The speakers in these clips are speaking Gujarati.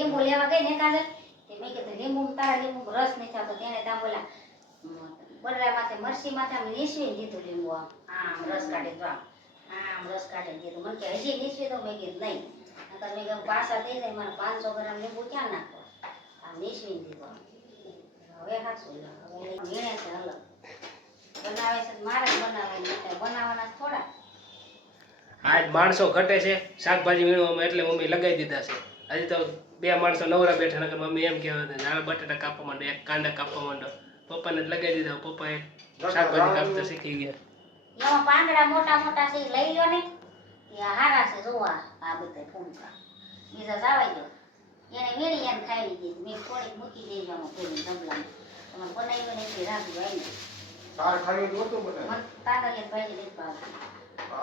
લીંબુ લેવા ગઈ ને કાજલ તે મેં કીધું લીંબુ તારા લીંબુ રસ નહીં થતો તેને ત્યાં બોલા બળરા માથે મરસી માથે આમ નીસવી દીધું લીંબુ આમ આમ રસ કાઢી તો આમ આમ રસ કાઢીને દીધું. મને કે હજી નીસવી તો મેં કીધું નહીં. નકર મેં કીધું પાછા થઈ જાય મારે પાંચસો ગ્રામ લીંબુ ક્યાં નાખો આમ નીસવી દીધું હવે હાચું હવે વીણે છે અલગ. બનાવે છે મારે જ બનાવવાની બનાવવાના થોડા. આજ માણસો ઘટે છે, શાકભાજી વીણવામાં એટલે મમ્મી લગાવી દીધા છે. હજી તો બે માણસો નવરા બેઠા નકર મમ્મી એમ કહેવા હતા નાના બટાટા કાપવા માંડો એક કાંદા કાપવા માંડો. પપ્પાને જ લગાવી દીધા પપ્પા એક શાકભાજી કાપતા શીખી ગયા. એમાં પાંદડા મોટા મોટા છે લઈ લો ને એ હારા છે જોવા આ બધા ફૂંકા બીજા સાવાઈ ગયો. એને મેળી એને ખાઈ લીધી મેં થોડીક મૂકી દેવાનું પૂરી ડબલામાં. તમે બનાવ્યું ને એટલી રાખજો એને તાર ખાલી નહોતું બને મને તાગડીએ ભાઈ નથી પાવ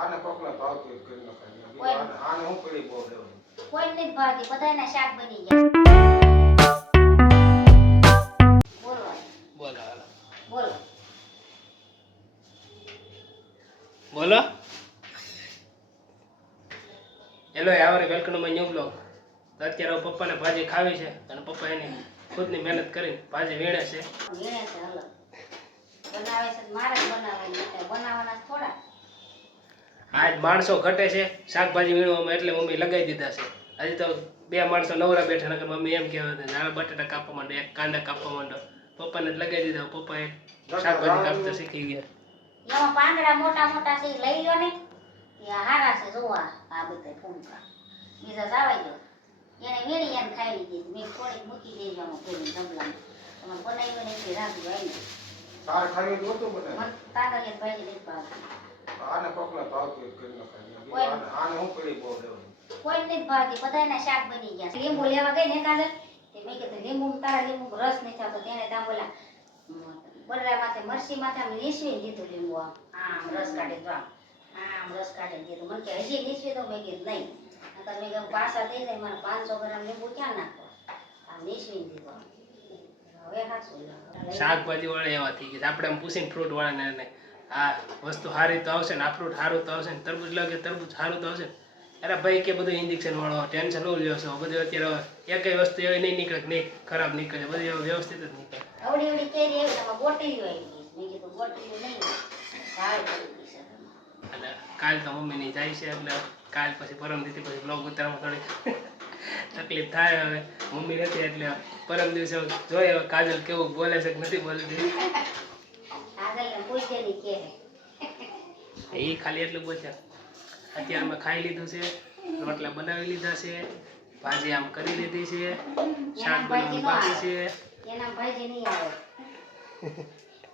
આને કોકને ભાવતું કે કરી નખાય. આને હું કરી બહુ દેવાનું કોઈ નથી ભાવતી બધાના શાક બની ગયા. બોલો. બોલો બોલો. બોલો. Hello આવરે welcome to my new blog અત્યારે હું પપ્પાને ભાજી ખાવી છે અને પપ્પા એની ખુદની મહેનત કરીને ભાજી વીણે છે. વીણે છે હલો. બનાવે છે મારે બનાવવાની બનાવવાના થોડા. આજ માણસો ઘટે છે શાકભાજી વીણવામાં એટલે મમ્મી લગાવી દીધા છે. હજી તો બે માણસો નવરા બેઠા નકર મમ્મી એમ કહેવા નાના બટાટા કાપવા માંડો એક કાંદા કાપવા માંડો. પપ્પાને જ લગાવી દીધા પપ્પા એક શાકભાજી કાપતા શીખી ગયા. એમાં પાંદડા મોટા મોટા છે લઈ લો ને. એ હારા છે જોવા. આ બધા ફૂંકા બીજા સાવાઈ ગયો. એને વીણી એમ ખાઈ લીધી. મેં થોડીક મૂકી દેવાનું કોઈ ડબલામાં તમે બનાવ્યું ને રાખજો એને તાર ખાલી નહોતું બને મને તાગડીએ ભાઈ નથી ભાવતી. આને કોકને ભાવતું હોય કરી નખાય. આને આને હું કરી બહુ દેવાનું કોઈ નથી ભાવતી. બધાના શાક બની ગયા લીંબુ લેવા ગઈ ને કાલે તે મેં કીધું લીંબુ તારા લીંબુ રસ નહીં થતો તેને ત્યાં બોલા બરડા માથે મરસી માથે આમ નીસવીને દીધું લીંબુ આમ. આમ રસ કાઢી તો આમ. આમ રસ કાઢીને દીધું. મને કે હજી નીસવી તો મેં કીધું નહીં. નકર મેં કીધું પાછા જાય મારે પાંચસો ગ્રામ લીંબુ ક્યાં નાખો આમ નીસવીને દીધું શાકભાજી વાળા એવા થઈ ગયા. આપણે પૂછીને ફ્રૂટ વાળાને ને આ વસ્તુ સારી તો આવશે ને આ સારું તો આવશે ને તરબૂજ લાગે તરબૂજ સારું તો આવશે અરે ભાઈ કે બધું ઇન્જેક્શન વાળો ટેન્શન ન લ્યો છો. બધું અત્યારે એકેય વસ્તુ એવી નહીં નીકળે નહીં ખરાબ નીકળે. બધી વ્યવસ્થિત જ નીકળે. કેરી એવી મેં કીધું નહીં. અને કાલ તો મમ્મીની જાય છે એટલે કાલ પછી પરમ દીધી પછી બ્લોગ ઉતારવામાં થોડી તકલીફ થાય હવે. મમ્મી નથી એટલે પરમ દિવસે જોઈએ હવે કાજલ કેવું બોલે છે કે નથી બોલતી. એ ખાલી એટલું બોલશે અત્યારે મેં ખાઈ લીધું છે રોટલા બનાવી લીધા છે ભાજી આમ કરી લીધી છે શાક બનાવવાનું બાકી છે. એના ભાજી નહીં આવે.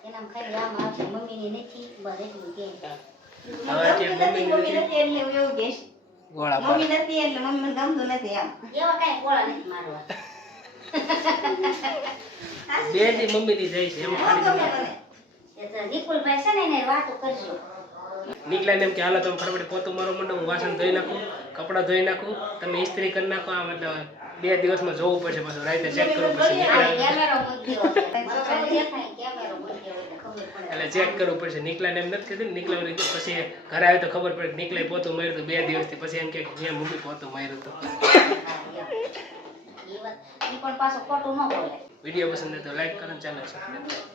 એના ખાલી આમ આવશે મમ્મીની નથી એટલું કે. હવે અત્યારે મમ્મી નથી ગોળા પાડ. એવા કાંઈ ગોળા નથી મારવા. બે ની મમ્મી ની જાય છે એમ ખાલી વિપુલભાઈ છે ને એને વાતો કરજો નીકળ્યા એમ કે હાલો તમે ફટાફટ પોતું મારો મંડો હું વાસણ ધોઈ નાખું કપડાં ધોઈ નાખું તમે ઇસ્ત્રી કરી નાખો આ મતલબ બે દિવસમાં જોવું પડશે પાછું રાતે ચેક કરવું પડશે એટલે ચેક કરવું પડશે નીકળ્યા એમ નથી કીધું ને રીતે પછી ઘરે આવે તો ખબર પડે નીકળે પોતું માર્યું હતું બે દિવસથી પછી એમ કે જ્યાં મમ્મી પોતું માર્યું હતું વીડિયો પસંદ તો લાઈક કરો ચેનલ સબસ્ક્રાઈબ કરો